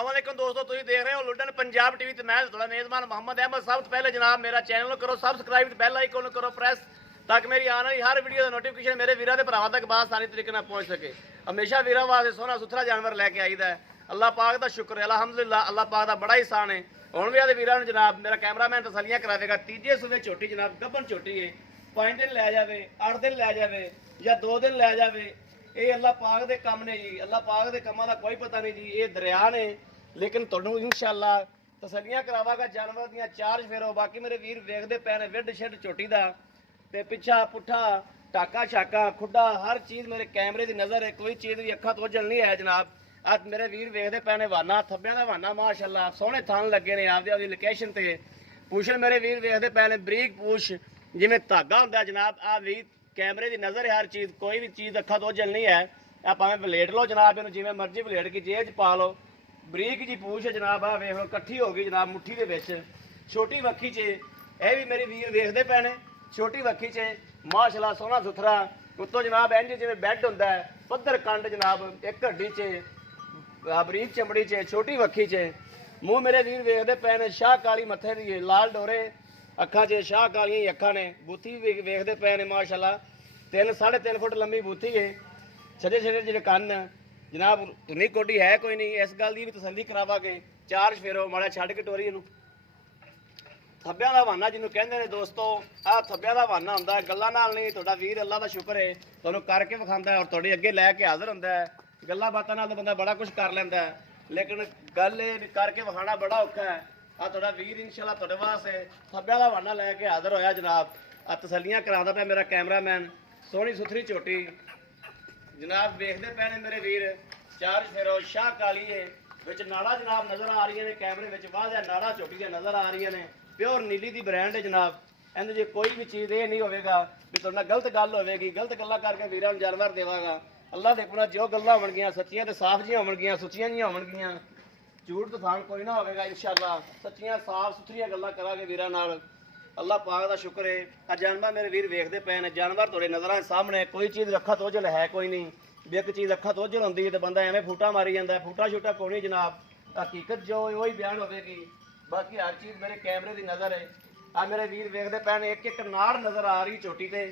अस्सलाम वालेकुम दोस्तों, तुम देख रहे हो लुडन पंजाब टीवी ते मैं थोड़ा मेजबान मोहम्मद अहमद। सब तो पहले जनाब मेरा चैनल करो सब्सक्राइब ते बेल आइकन करो प्रेस, ताकि मेरी आने वाली हर वीडियो का नोटिफिकेशन मेरे वीरों के भरावां तक आसानी तरीके नाल पहुंच सके। हमेशा वीरों वास्ते सोहना सुथरा जानवर लैके आईदा है। अल्लाह पाक का शुक्र है, अलहमदुलिल्लाह अल्लाह पाक का बड़ा एहसान है। हुण भी आदे वीरां नूं जनाब मेरा कैमरामैन तसल्लियां करावेगा। तीजे सूबे झोटी जनाब गब्बन झोटी है, 5 दिन लै जावे, 8 दिन लै जावे या 2 दिन लै जावे, ये अल्लाह पाक दे काम ने जी। अल्लाह पाक दे कामां दा कोई पता नहीं जी, ये दरिया ने। लेकिन तुहानूं इंशाअल्लाह तसल्लियां करावागा जानवर दियां 4 फेरो। बाकी मेरे वीर वेखदे पए ने विड शिड झोटी दा ते पिछा पुठा टाका छाका खुड्डा हर चीज़ मेरे कैमरे की नज़र है। कोई चीज़ भी अखा तो ओझल नहीं है जनाब। आज मेरे वीर वेखदे पए ने वाना थब्बियां दा वाना माशाअल्लाह सोहने थान लगे ने आपदी आपदी लोकेशन ते। पूछण मेरे वीर वेखदे पए ने बरीक पूछ जिवें धागा हुंदा जनाब। आ भी कैमरे की नज़र है हर चीज़, कोई भी चीज़ अखा तो ओझल नहीं है। आ भावें वलेट लो जनाब, इहनूं जिवें मर्जी वलेट के जेब च पा लो। बरीक जी पूछ है जनाब, आ वेख लो कट्ठी हो गई जनाब मुट्ठी दे विच। छोटी वक्खी च यह भी मेरे वीर वेखदे पए ने, छोटी वक्खी च माशाअल्लाह सोहना सुथरा। उत्तों जनाब इंज जिवें बैड हुंदा है, पत्थर कंड जनाब एक हड्डी च बरीक चमड़ी च छोटी वक्खी च। मूँह मेरे वीर वेखदे पए ने, शाह काली मत्थे दी है, लाल डोरे अखा च, शाह कालियां ही अखा ने। बूथी भी वेखदे पए ने माशाअल्लाह 3 3.5 फुट लंबी बूथी है। छड़े छड़े जिहड़े कन्न जनाब धुनी कोडी है कोई नहीं। इस गल की भी तसल्ली करावांगे। 4 फेरो माड़ा छड्ड के टोरी इहनूं। थब्बियां दा वाना जिन्हों कहते हैं दोस्तों, आ थब्बियां दा वाना हुंदा है, गल्लां नाल नहीं। तुहाडा वीर अल्लाह दा शुक्र है तुहानूं करके विखांदा है और तुहाडे अगे लैके हाज़र हुंदा है। गल्लां बातां नाल बंदा बड़ा कुछ कर लैंदा है, लेकिन गल ये करके विखाना बड़ा औखा है। आ तुहाडा वीर इंशाअल्लाह तुहाडे वास्ते थब्बियां दा वाना लैके हाज़र होया जनाब। आ तसल्लियां करांदा पिया मेरा कैमरामैन। सोहनी सुथरी झोटी जनाब वेखदे पे ने मेरे वीर। 4 फेरो शाह काली है, विच नाड़ा जनाब नज़र आ रही ने, कैमरे विच वाज़ह नाड़ा झोटी दी नज़र आ रही ने। प्योर नीली दी ब्रांड है जनाब। इहदे जे कोई भी चीज़ ये नहीं होवेगा भी तुहाडे नाल गलत गल होवेगी, गलत गल्लां करके वीरां नूं जानवर देवांगा। अल्लाह दे कोल जो गल्लां होणगीਆਂ सच्चियां ते साफ जिहियां होणगीਆਂ, सुच्चियां जिहियां होणगीਆਂ। झूठ तफान कोई ना होवेगा इंशाअल्लाह। सच्चियां साफ सुथरियां गल्लां करांगे वीरां नाल। अल्लाह पाक दा शुक्र है। आ जानवर मेरे वीर वेखदे पे ने, जानवर तुहाडे नज़रां सामने। कोई चीज़ अखा तो ओझल है कोई नहीं। भी एक चीज़ अखा तो ओझल हुंदी है तो बंदा एवें फूटा मारी जांदा है। फूटा छूटा कोई नहीं जनाब, हकीकत जो है वही बयान होवेगी। बाकी हर चीज़ मेरे कैमरे की नज़र है। आ मेरे वीर वेखदे पे ने, एक एक नाड़ नज़र आ रही झोटी ते।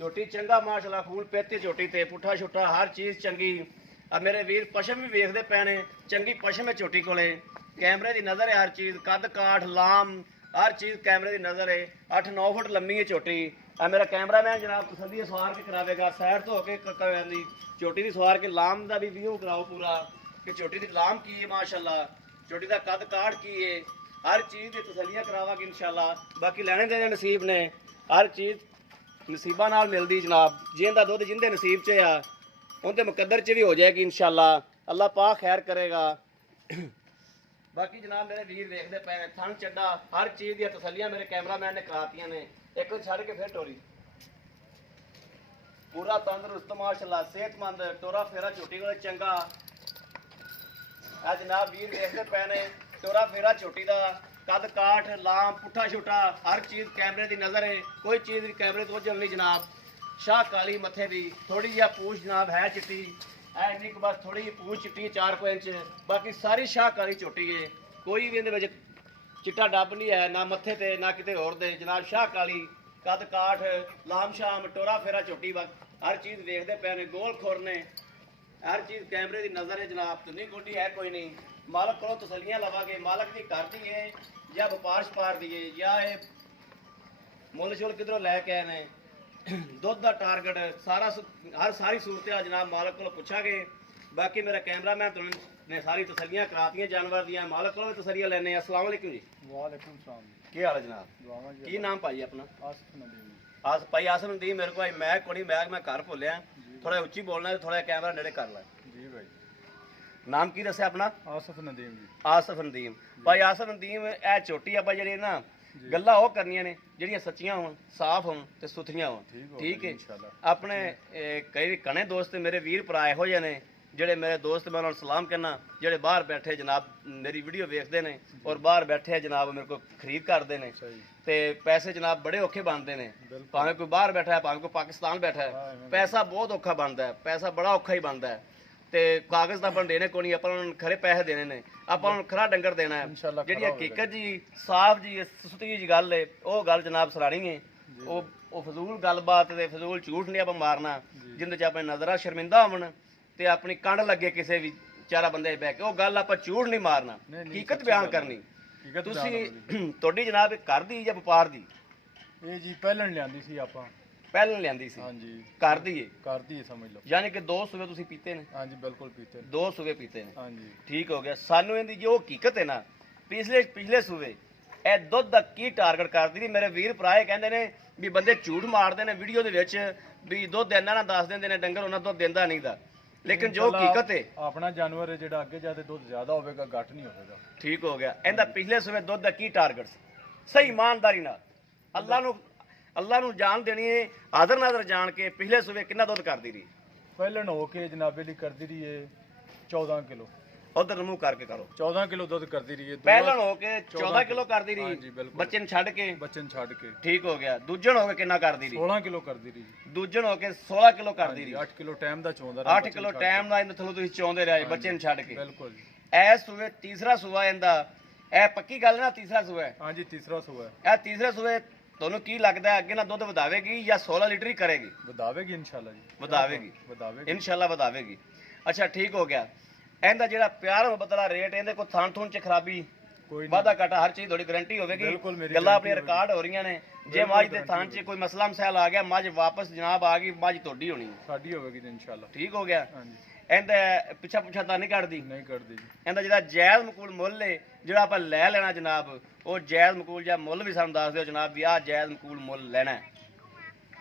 झोटी चंगा माशाअल्लाह खून पेते झोटी ते, पुठा छुट्टा हर चीज़ चंगी। आ मेरे वीर पशम भी वेखदे पे ने, चंगी पशम है झोटी कोले। कैमरे की नज़र है हर चीज़, कद काठ लाम हर चीज़ कैमरे की नज़र है। 8 9 फुट लंबी है झोटी। आ मेरा कैमरामैन जनाब तसल्ली सवार के करावेगा, साइड तो होके झोटी की सवार के लाम का भी व्यू कराओ पूरा कि झोटी की लाम की है माशाअल्लाह, झोटी का कद काठ की है, हर चीज़ की तसल्लियां करावांगे इंशाअल्लाह। बाकी लैने देने नसीब ने, हर चीज़ नसीबा नाल मिलती जनाब। जिंदा दुध जिंदे नसीब च आ उनके मुकद्दर च भी हो जाएगी इंशाअल्लाह। अल्लाह पाक खैर करेगा। बाकी जनाब मेरे वीर वेखदे पे थन चड्डा हर चीज़ दी तसल्लियां मेरे कैमरामैन ने करातियां ने। एक छड़ के फिर टोरी पूरा तंदरुस्त माशाअल्लाह सेहतमंद, टोरा फेरा झोटी को चंगा। आ जनाब वीर वेखदे पे ने, टोरा फेरा झोटी का कद काठ लाम पुठा छुट्टा हर चीज़ कैमरे की नज़र है। कोई चीज़ भी कैमरे तो ओझल नहीं जनाब। शाह काली मत्थे दी, थोड़ी जी पूछ जनाब है चिट्टी है इन्नी बस, थोड़ी जी पूछ चिट्टी 4 इंच। बाकी सारी शाह काली झोटी है, कोई भी इहदे विच चिट्टा डब नहीं है, ना मत्थे ते ना किते होर दे जनाब। शाह काली कद काठ लाम शाम टोरा फेरा झोटी बस हर चीज़ वेखदे पे ने। गोल खुर ने, हर चीज़ कैमरे की नज़र है जनाब। तुन्नी गोडी है कोई नहीं। मालक को तसल्लियां लवांगे, मालक की घर दी है या व्यापार शपार दी है या मुल शुल किधरों लैके आए ने। दुध का टारगेट सारा हर सारी सूरत जनाब मालक को पुछांगे। बाकी मेरा कैमरामैन तुमने सारी तसल्लियां करातियां जानवर दियां, मालक को भी तसल्लियां लैने। अस्सलाम वालेकुम जी। वालेकुम सलाम। की हाल है जनाब? की नाम भाई अपना? आसिफ नदीम। भाई आसिफ नदीम। मेरे को मैं कोई मैं घर भुलिया, थोड़ा उच्ची बोलना है, थोड़ा कैमरा नेड़े कर ला जी भाई। नाम की दस्या अपना? आसिफ नदीम जी। आसिफ नदीम। भाई आसिफ नदीम ए झोटी आप जी ना गल्लां वो करनियां ने ਜਿਹੜੀਆਂ सच्चियां होन साफ होन ते सुथरियां होन। ठीक है। अपने कई कने दोस्त मेरे वीर भरा इहो ਜਿਹੇ ने ਜਿਹੜੇ मेरे दोस्त मैं उन्होंने सलाम कहना, ਜਿਹੜੇ बाहर बैठे जनाब मेरी वीडियो वेखते हैं और बाहर बैठे जनाब मेरे को खरीद करते हैं ते पैसे जनाब बड़े औखे बनते हैं। भावें कोई बाहर बैठा है भावें कोई पाकिस्तान बैठा है, पैसा बहुत औखा बनता है, पैसा बड़ा औखा ही बनता है। ਤੇ ਕਾਗਜ਼ ਤਾਂ ਆਪਾਂ ਨੂੰ ਦੇਣੇ ਕੋਈ ਨਹੀਂ, ਆਪਾਂ ਨੂੰ ਖਰੇ ਪੈਸੇ ਦੇਣੇ ਨੇ, ਆਪਾਂ ਨੂੰ ਖਰਾ ਡੰਗਰ ਦੇਣਾ ਹੈ। ਇਨਸ਼ਾਅੱਲਾ ਜਿਹੜੀ ਖਰਾ ਹਕੀਕਤ ਜੀ ਸਾਫ਼ ਜੀ ਸੁਸਤੀ ਜੀ ਗੱਲ ਹੈ, ਉਹ ਗੱਲ ਜਨਾਬ ਸਰਾਣੀ ਹੈ। ਉਹ ਫਜ਼ੂਲ ਗੱਲਬਾਤ ਤੇ ਫਜ਼ੂਲ ਝੂਠ ਨਹੀਂ ਆਪਾਂ ਮਾਰਨਾ, ਜਿੰਦੇ ਚ ਆਪਣੇ ਨਜ਼ਰਾਂ ਸ਼ਰਮਿੰਦਾ ਹੋਵਣ ਤੇ ਆਪਣੀ ਕੰਡ ਲੱਗੇ ਕਿਸੇ ਵੀ ਚਾਰਾ ਬੰਦੇ ਬਹਿ ਕੇ, ਉਹ ਗੱਲ ਆਪਾਂ ਝੂਠ ਨਹੀਂ ਮਾਰਨਾ, ਹਕੀਕਤ ਬਿਆਨ ਕਰਨੀ। ਤੁਸੀਂ ਤੁਹਾਡੀ ਜਨਾਬ ਘਰ ਦੀ ਜਾਂ ਵਪਾਰ ਦੀ? ਇਹ ਜੀ ਪਹਿਲਾਂ ਲਿਆਂਦੀ ਸੀ ਆਪਾਂ, ਪਹਿਲਾਂ ਲਿਆਂਦੀ ਸੀ, ਹਾਂਜੀ ਘਰ ਦੀ ਏ, ਕਰਦੀ ਹੈ ਸਮਝ ਲਓ। ਯਾਨੀ ਕਿ 2 ਸੂਬੇ ਤੁਸੀਂ ਪੀਤੇ ਨੇ? ਹਾਂਜੀ ਬਿਲਕੁਲ ਪੀਤੇ ਨੇ। 2 ਸੂਬੇ ਪੀਤੇ ਨੇ, ਹਾਂਜੀ ਠੀਕ ਹੋ ਗਿਆ। ਸਾਨੂੰ ਇਹਦੀ ਜੋ ਹਕੀਕਤ ਹੈ ਨਾ, ਪਿਛਲੇ ਸੂਬੇ ਇਹ ਦੁੱਧ ਦਾ ਕੀ ਟਾਰਗੇਟ ਕਰਦੀ ਸੀ। ਮੇਰੇ ਵੀਰ ਭਰਾ ਇਹ ਕਹਿੰਦੇ ਨੇ ਵੀ ਬੰਦੇ ਝੂਠ ਮਾਰਦੇ ਨੇ ਵੀਡੀਓ ਦੇ ਵਿੱਚ ਵੀ ਦੁੱਧ ਇਹਨਾਂ ਨਾਲ ਦੱਸ ਦਿੰਦੇ ਨੇ, ਡੰਗਰ ਉਹਨਾਂ ਦੁੱਧ ਦਿੰਦਾ ਨਹੀਂ ਦਾ, ਲੇਕਿਨ ਜੋ ਹਕੀਕਤ ਹੈ ਆਪਣਾ ਜਾਨਵਰ ਹੈ ਜਿਹੜਾ ਅੱਗੇ ਜਾ ਕੇ ਦੁੱਧ ਜ਼ਿਆਦਾ ਹੋਵੇਗਾ, ਘੱਟ ਨਹੀਂ ਹੋਵੇਗਾ। ਠੀਕ ਹੋ ਗਿਆ। ਇਹਦਾ ਪਿਛਲੇ ਸੂਬੇ ਦੁੱਧ ਦਾ ਕੀ ਟਾਰਗੇਟ ਸੀ? ਸਹੀ ਇਮਾਨਦਾਰੀ ਨਾਲ ਅੱਲਾ ਨੂੰ ਜਾਣ ਦੇਣੀ ਹੈ, ਆਦਰ ਨਾਦਰ ਜਾਣ ਕੇ ਪਿਛਲੇ ਸੂਬੇ ਕਿੰਨਾ ਦੁੱਧ ਕਰਦੀ ਰਹੀ? ਪਹਿਲਣ ਹੋ ਕੇ ਜਨਾਬੇ ਲਈ ਕਰਦੀ ਰਹੀ ਹੈ 14 ਕਿਲੋ। ਉਧਰ ਨੂੰ ਮੂੰਹ ਕਰਕੇ ਕਰੋ। 14 ਕਿਲੋ ਦੁੱਧ ਕਰਦੀ ਰਹੀ ਹੈ। ਪਹਿਲਣ ਹੋ ਕੇ 14 ਕਿਲੋ ਕਰਦੀ ਰਹੀ, ਹਾਂਜੀ ਬਿਲਕੁਲ। ਬੱਚੇ ਨੂੰ ਛੱਡ ਕੇ? ਬੱਚਨ ਛੱਡ ਕੇ। ਠੀਕ ਹੋ ਗਿਆ। ਦੂਜਣ ਹੋ ਕੇ ਕਿੰਨਾ ਕਰਦੀ ਰਹੀ? 16 ਕਿਲੋ ਕਰਦੀ ਰਹੀ। ਦੂਜਣ ਹੋ ਕੇ 16 ਕਿਲੋ ਕਰਦੀ ਰਹੀ। 8 ਕਿਲੋ ਟਾਈਮ ਦਾ ਚੋਂਦਾ 8 ਕਿਲੋ ਟਾਈਮ ਨਾਲ ਇਹਨਾਂ ਥੱਲੋਂ ਤੁਸੀਂ ਚੋਂਦੇ ਰਹੇ ਬੱਚੇ ਨੂੰ ਛੱਡ ਕੇ। ਬਿਲਕੁਲ ਜੀ। ਇਹ ਸੂਬੇ ਤੀਸਰਾ ਸੂਬਾ ਇਹਦਾ, ਇਹ ਪੱਕੀ ਗੱਲ ਨਾ ਤੀਸਰਾ ਸੂਬਾ ਹੈ? ਹਾਂਜੀ ਤੀਸਰਾ ਸੂਆ ਹੈ। ਇਹ ਤੀਸਰੇ ਸੂਬੇ ਤੁਹਾਨੂੰ ਕੀ ਲੱਗਦਾ ਅੱਗੇ ਨਾ ਦੁੱਧ ਵਧਾਵੇਗੀ ਜਾਂ 16 ਲੀਟਰ ਹੀ ਕਰੇਗੀ? ਵਧਾਵੇਗੀ ਇਨਸ਼ਾਅੱਲਾ ਜੀ। ਵਧਾਵੇਗੀ ਇਨਸ਼ਾਅੱਲਾ ਵਧਾਵੇਗੀ। ਅੱਛਾ ਠੀਕ ਹੋ ਗਿਆ। ਇਹਦਾ ਜਿਹੜਾ ਪਿਆਰ ਮੁਹੱਬਤ ਦਾ ਰੇਟ, ਇਹਦੇ ਕੋਈ ਥਾਂ ਥੂਣ ਚ ਖਰਾਬੀ ਕੋਈ ਵਾਧਾ ਘਾਟਾ ਹਰ ਚੀਜ਼ ਤੁਹਾਡੀ ਗਾਰੰਟੀ ਹੋਵੇਗੀ? ਬਿਲਕੁਲ ਮੇਰੀ ਗੱਲਾਂ ਆਪਣੀ guarantee ਰਿਕਾਰਡ ਹੋ ਰਹੀਆਂ ਨੇ। ਜੇ ਮੱਝ ਦੇ ਥਾਂ 'ਚ ਕੋਈ ਮਸਲਾ ਮਸਾਇਲ ਆ ਗਿਆ, ਮੱਝ ਵਾਪਸ ਜਨਾਬ ਆ ਗਈ, ਮੱਝ ਤੁਹਾਡੀ ਹੋਣੀ ਹੈ। ਸਾਡੀ ਹੋਵੇਗੀ ਜੀ ਇਨਸ਼ਾਅੱਲਾ। ਠੀਕ ਹੋ ਗਿਆ। ਹਾਂਜੀ ਇਹਦਾ ਪਿੱਛਾ ਪੁੱਛਾ ਤਾਂ ਨਹੀਂ ਕੱਢਦੀ? ਨਹੀਂ ਕਰਦੀ ਜੀ। ਇਹਦਾ ਜਿਹੜਾ ਜਾਇਜ਼ ਮਕੂਲ ਮੁੱਲ ਹੈ, ਜਿਹੜਾ ਆਪਾਂ ਲੈ ਲੈਣਾ ਜਨਾਬ, ਉਹ ਜਾਇਜ਼ ਮਕੂਲ ਜਾਂ ਮੁੱਲ ਵੀ ਸਾਨੂੰ ਦੱਸ ਦਿਓ ਜਨਾਬ ਵੀ ਆਹ ਜਾਇਜ਼ ਮਕੂਲ ਮੁੱਲ ਲੈਣਾ ਹੈ।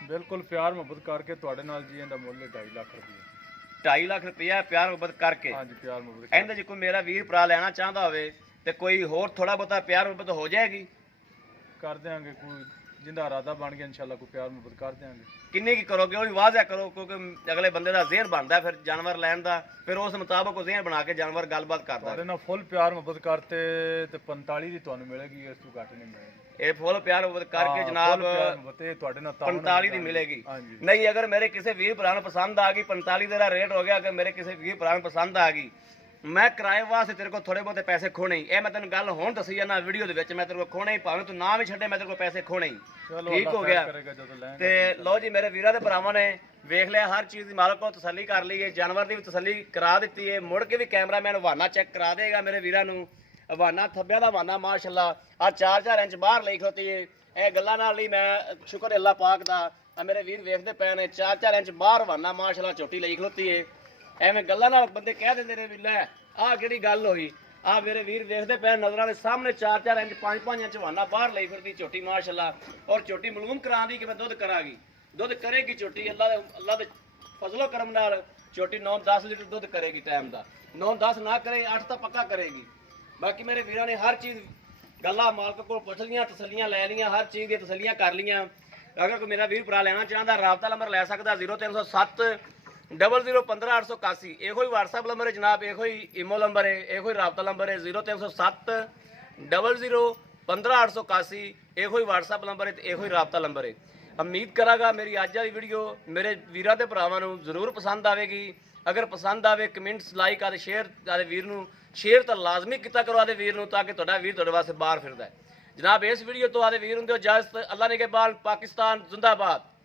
ਬਿਲਕੁਲ ਪਿਆਰ ਮੁਹੱਬਤ ਕਰਕੇ ਤੁਹਾਡੇ ਨਾਲ ਜੀ ਇਹਦਾ ਮੁੱਲ 2.5 ਲੱਖ ਰੁਪਏ। 2.5 ਲੱਖ ਰੁਪਇਆ ਪਿਆਰ ਮੁਹੱਬਤ ਕਰਕੇ? ਹਾਂਜੀ ਪਿਆਰ ਮੁਹੱਬਤ ਇਹਦੇ 'ਚ ਕੋਈ ਮੇਰਾ ਵੀਰ ਭਰਾ ਲੈਣਾ ਚਾਹੁੰਦਾ ਹੋਵੇ ਤੇ ਕੋਈ ਹੋਰ ਥੋੜਾ ਬਹੁਤਾ ਪਿਆਰ ਮੁਹੱਬਤ ਹੋ ਜਾਏਗੀ? ਕਰ ਦਿਆਂਗੇ। ਕੋਈ ਜਿੰਦਾ ਇਰਾਦਾ ਬਣ ਗਿਆ ਇਨਸ਼ਾਅੱਲਾ ਕੋਈ ਪਿਆਰ ਮੁਹੱਬਤ ਕਰ ਦਿਆਂਗੇ। ਕਿੰਨੀ ਕੀ ਕਰੋਗੇ ਉਹ ਵੀ ਵਾਅਦਾ ਕਰੋ, ਕਿਉਂਕਿ ਅਗਲੇ ਬੰਦੇ ਦਾ ਜ਼ਿਹਨ ਬਣਦਾ ਫਿਰ ਜਾਨਵਰ ਲੈਣ ਦਾ, ਫਿਰ ਉਸ ਮੁਤਾਬਕ ਉਹ ਜ਼ਿਹਨ ਬਣਾ ਕੇ ਜਾਨਵਰ ਗੱਲਬਾਤ ਕਰਦਾ। ਤੁਹਾਡੇ ਨਾਲ ਫੁੱਲ ਪਿਆਰ ਮੁਹੱਬਤ ਕਰਤੇ ਤੇ 45 ਦੀ ਤੁਹਾਨੂੰ ਮਿਲੇਗੀ, ਇਸ ਤੋਂ ਘੱਟ ਨਹੀਂ ਮਿਲੇਗੀ। ਇਹ ਫੁੱਲ ਪਿਆਰ ਮੁਹੱਬਤ ਕਰਕੇ ਜਨਾਬ ਇਹ ਤੁਹਾਡੇ ਨਾਲ 45 ਦੀ ਮਿਲੇਗੀ। ਹਾਂਜੀ। ਨਹੀਂ ਅਗਰ ਮੇਰੇ ਕਿਸੇ ਵੀਰ ਭਰਾ ਨੂੰ ਪਸੰਦ ਆ ਗਈ, 45 ਦਾ ਰੇਟ ਹੋ ਗਿਆ, ਅਗਰ ਮੇਰੇ ਕਿਸੇ ਵੀਰ ਭਰਾ ਨੂੰ ਪਸੰਦ ਆ ਗਈ, ਮੈਂ ਕਿਰਾਏ ਵਾਸਤੇ ਤੇਰੇ ਕੋਲ ਥੋੜੇ ਬਹੁਤੇ ਪੈਸੇ ਖੋਣੇ ਹੀ। ਇਹ ਮੈਂ ਤੈਨੂੰ ਗੱਲ ਹੁਣ ਦੱਸੀ ਜਾਂਦਾ ਵੀਡੀਓ ਦੇ ਵਿੱਚ, ਮੈਂ ਤੇਰੇ ਕੋਲ ਖੋਣੇ ਹੀ, ਭਾਵੇਂ ਤੂੰ ਨਾ ਵੀ ਛੱਡੇ ਮੈਂ ਤੇਰੇ ਕੋਲ ਪੈਸੇ ਖੋਣੇ ਹੀ। ਠੀਕ ਹੋ ਗਿਆ। ਤੇ ਲਓ ਜੀ ਮੇਰੇ ਵੀਰਾਂ ਦੇ ਭਰਾਵਾਂ ਨੇ ਵੇਖ ਲਿਆ, ਹਰ ਚੀਜ਼ ਦੀ ਮਾਲਕ ਕੋਲ ਤਸੱਲੀ ਕਰ ਲਈ ਹੈ, ਜਾਨਵਰ ਦੀ ਵੀ ਤਸੱਲੀ ਕਰਾ ਦਿੱਤੀ ਹੈ। ਮੁੜ ਕੇ ਵੀ ਕੈਮਰਾਮੈਨ ਹਵਾਨਾ ਚੈੱਕ ਕਰਾ ਦੇਗਾ ਮੇਰੇ ਵੀਰਾਂ ਨੂੰ। ਹਵਾਨਾ ਥੱਬਿਆ ਦਾ ਹਵਾਨਾ ਮਾਸ਼ਾਅੱਲਾ ਆ 4-4 ਇੰਚ ਬਾਹਰ ਲਈ ਖਲੋਤੀ ਹੈ। ਇਹ ਗੱਲਾਂ ਨਾਲ ਹੀ ਮੈਂ ਸ਼ੁਕਰ ਅੱਲਾਹ ਪਾਕ ਦਾ, ਆ ਮੇਰੇ ਵੀਰ ਵੇਖਦੇ ਪਏ ਨੇ 4-4 ਇੰਚ ਬਾਹਰ ਹਵਾਨਾ ਮਾਸ਼ਾਅੱਲਾ ਝੋਟੀ ਲਈ ਖਲੋਤੀ ਹੈ। ਐਵੇਂ ਗੱਲਾਂ ਨਾਲ ਬੰਦੇ ਕਹਿ ਦਿੰਦੇ ਨੇ ਵੀ ਲੈ ਆਹ ਕਿਹੜੀ ਗੱਲ ਹੋਈ। ਆ ਮੇਰੇ ਵੀਰ ਵੇਖਦੇ ਪਏ ਨਜ਼ਰਾਂ ਦੇ ਸਾਹਮਣੇ 4-4 ਇੰਚ 5-5 ਇੰਚ ਹਵਾਨਾ ਬਾਹਰ ਲਈ ਫਿਰਦੀ ਝੋਟੀ ਮਾਸ਼ਾਅੱਲਾ। ਔਰ ਝੋਟੀ ਮਲੂਮ ਕਰਾਂਦੀ ਕਿ ਮੈਂ ਦੁੱਧ ਕਰਾਂਗੀ, ਦੁੱਧ ਕਰੇਗੀ ਝੋਟੀ। ਅੱਲਾ ਦੇ ਫਜ਼ਲੋ ਕਰਮ ਨਾਲ ਝੋਟੀ 9-10 ਲੀਟਰ ਦੁੱਧ ਕਰੇਗੀ ਟਾਈਮ ਦਾ। 9-10 ਨਾ ਕਰੇ 8 ਤਾਂ ਪੱਕਾ ਕਰੇਗੀ। ਬਾਕੀ ਮੇਰੇ ਵੀਰਾਂ ਨੇ ਹਰ ਚੀਜ਼ ਗੱਲਾਂ ਮਾਲਕ ਕੋਲ ਪੁੱਛ ਲੀਆਂ, ਤਸੱਲੀਆਂ ਲੈ ਲੀਆਂ, ਹਰ ਚੀਜ਼ ਦੀਆਂ ਤਸੱਲੀਆਂ ਕਰ ਲੀਆਂ। ਅਗਰ ਕੋਈ ਮੇਰਾ ਵੀਰ ਭਰਾ ਲੈਣਾ ਚਾਹੁੰਦਾ ਰਾਬਤਾ ਨੰਬਰ ਲੈ ਸਕਦਾ 0307 0015 ਇਹੋ ਹੀ WhatsApp ਨੰਬਰ ਹੈ ਜਨਾਬ, ਇਹੋ ਹੀ ਈਮੋ ਨੰਬਰ ਹੈ, ਇਹੋ ਹੀ ਰਾਬਤਾ ਨੰਬਰ ਹੈ 0307 0015 ਇਹੋ ਹੀ WhatsApp ਨੰਬਰ ਹੈ ਤੇ ਇਹੋ ਹੀ ਰਾਬਤਾ ਨੰਬਰ ਹੈ। ਉਮੀਦ ਕਰਾਂਗਾ ਮੇਰੀ ਅੱਜ ਵਾਲੀ ਵੀਡੀਓ ਮੇਰੇ ਵੀਰਾਂ ਤੇ ਭਰਾਵਾਂ ਨੂੰ ਜ਼ਰੂਰ ਪਸੰਦ ਆਵੇਗੀ। ਅਗਰ ਪਸੰਦ ਆਵੇ ਕਮੈਂਟਸ ਲਾਈਕ ਅਤੇ ਸ਼ੇਅਰ ਆਦੇ ਵੀਰ ਨੂੰ ਸ਼ੇਅਰ ਤਾਂ ਲਾਜ਼ਮੀ ਕੀਤਾ ਕਰੋ ਆਦੇ ਵੀਰ ਨੂੰ, ਤਾਂ ਕਿ ਤੁਹਾਡਾ ਵੀਰ ਤੁਹਾਡੇ ਵਾਸਤੇ ਬਾਹਰ ਫਿਰਦਾ ਹੈ। ਜਨਾਬ ਇਸ ਵੀਡੀਓ ਤੋਂ ਆਦੇ ਵੀਰ ਹੁੰਦੇ ਹੋ ਇਜਾਜ਼ਤ। ਅੱਲਾ ਨਿਗਹਿਬਾਨ। ਪਾਕਿਸਤਾਨ ਜ਼ਿੰਦਾਬਾਦ।